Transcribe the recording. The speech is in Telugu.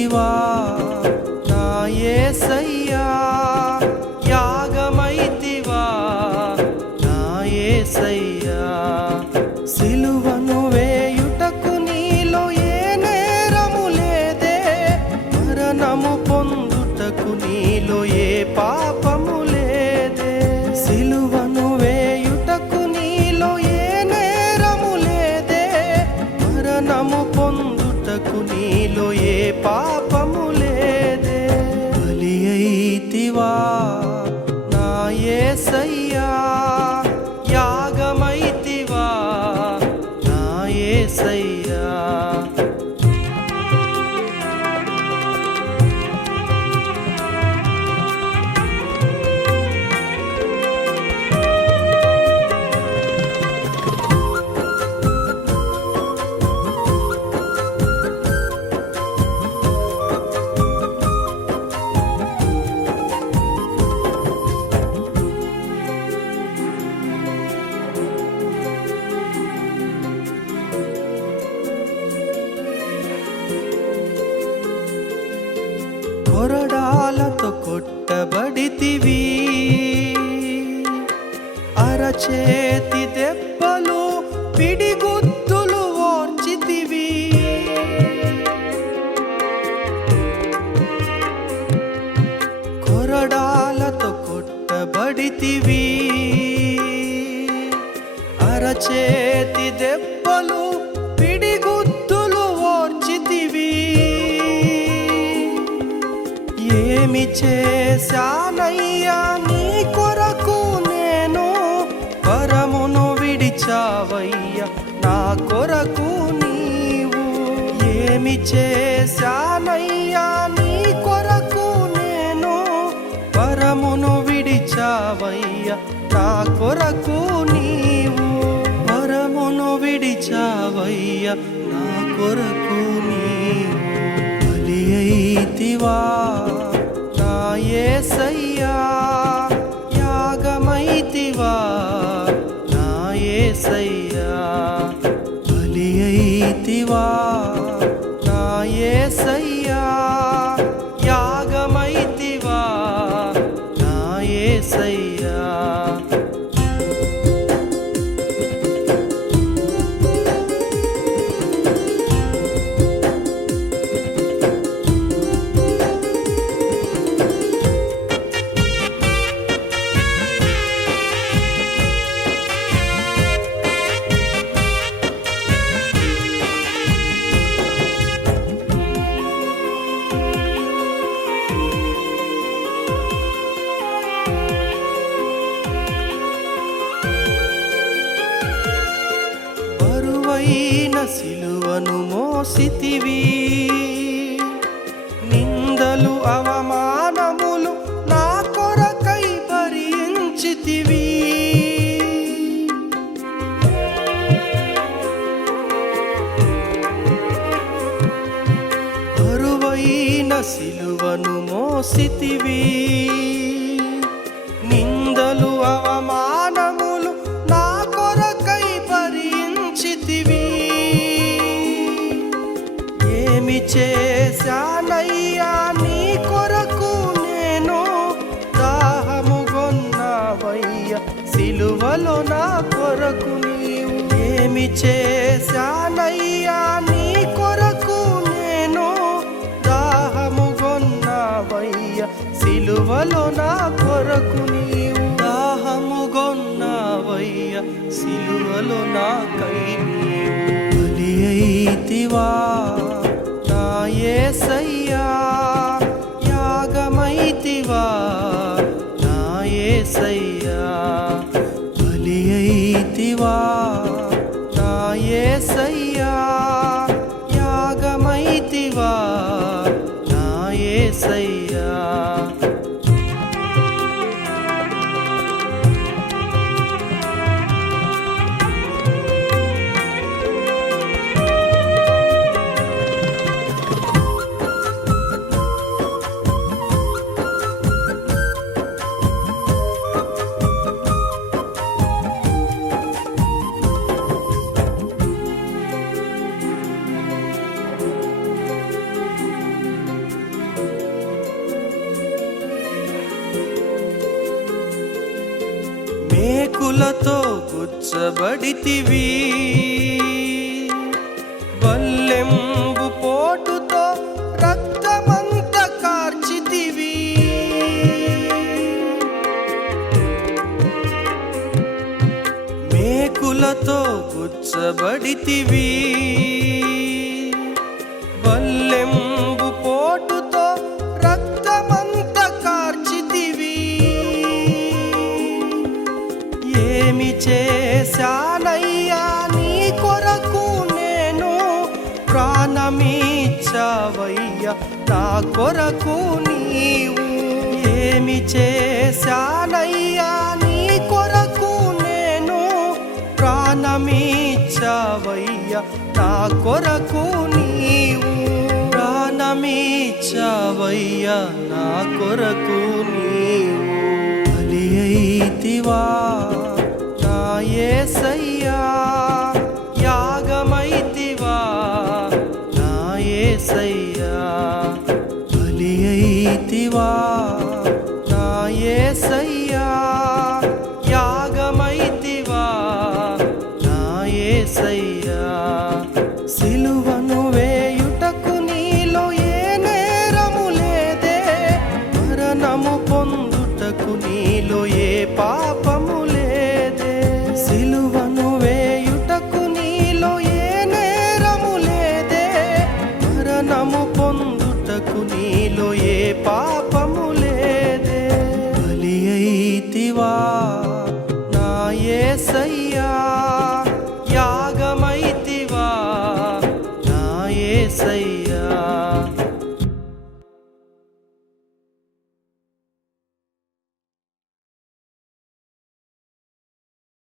అయితివా నా యేసయ్యా, యాగమైతివా నా యేసయ్యా. సిలువను వేయుటకు నీలో ఏ నేరము లేదే, మరణము పొందుటకు నీలో ఏ పాపము లేదే. సిలువను వేయుటకు నీలో ఏ నేరము లేదే, మరణము పొందుటకు నీలో ఏ పాపము లేదే. బలి అయితివా నా యేసయ్యా, యాగమైతివా నా యేసయ్యా. కొరడాలతో కొట్టబడితివి, అరచేతి దెబ్బలు పిడిగుద్దులు ఓర్చితివి. కొరడాలతో కొట్టబడితివి, అరచేతి దెబ్బలు పిడిగుద్దులు ఓర్చితివి. ఏమి చేశానయ్యా నీ కొరకు నేను, వరమును విడిచావయ్యా నా కొరకు నీవు. ఏమి చేశానయ్యా నీ కొరకు నేను, వరమును విడిచావయ్యా నా కొరకు నీవు. వరమును విడిచావయ్యా నా కొరకు నీవు. బలి అయితివా నా యేసయ్యా, యాగమైతివా నా యేసయ్యా. బలి అయితివా నా యేసయ్యా, యాగమైతివా నా యేసయ్యా. బరువైన సిలువను మోసితివి, నిందలు అవమానములు నా కొరకై భరించితివి. బరువైన సిలువను మోసితివి, నిందలు అవమానములు నా కొరకై భరించితివి. ఏమి చేశానయ్యా నీ కొరకు నేను, దాహముగొన్నావయ్యా సిలువలో నా కొరకు నీవు. ఏమి చేశానయ్యా నీ కొరకు నేను, దాహముగొన్నావయ్యా సిలువలో నా కొరకు నీవు. దాహముగొన్నావయ్యా సిలువలో నాకై నీవు. బలి అయితివా నా యేసయ్యా, యాగమైతివా నా యేసయ్యా. బలి అయితివా నా యేసయ్యా, మేకులతో గుచ్చబడితివి, బల్లెంబు పోటుతో రక్తమంత కార్చితివి. మేకులతో గుచ్చబడితివి, బల్లెంబు పోటుతో రక్తమంత కార్చితివి. ఏమి చేశానయ్యా నీ కొరకు నేను, ప్రాణమిచ్చావయ్యా నా కొరకు నీవు. ఏమి చేశానయ్యా నీ కొరకు నేను, ప్రాణమిచ్చావయ్యా నా కొరకు నీవు. ప్రాణమిచ్చావయ్యా నా కొరకు నీవు. బలి అయితివా నా యేసయ్యా, యాగమైతివా నా యేసయ్యా. బలి అయితివా నా యేసయ్యా, యాగమైతివా నా యేసయ్యా. సిలువను వేయుటకు నీలో ఏ నేరము లేదే, మరణము పొందుటకు నీలో ఏ పాపము లేదే. సిలువను వేయుటకు నీలో ఏ నేరము లేదే, మరణము పొందుటకు నీలో ఏ పాపము లేదే. బలి అయితివా నా యేసయ్యా, యాగమైతివా నా యేసయ్యా.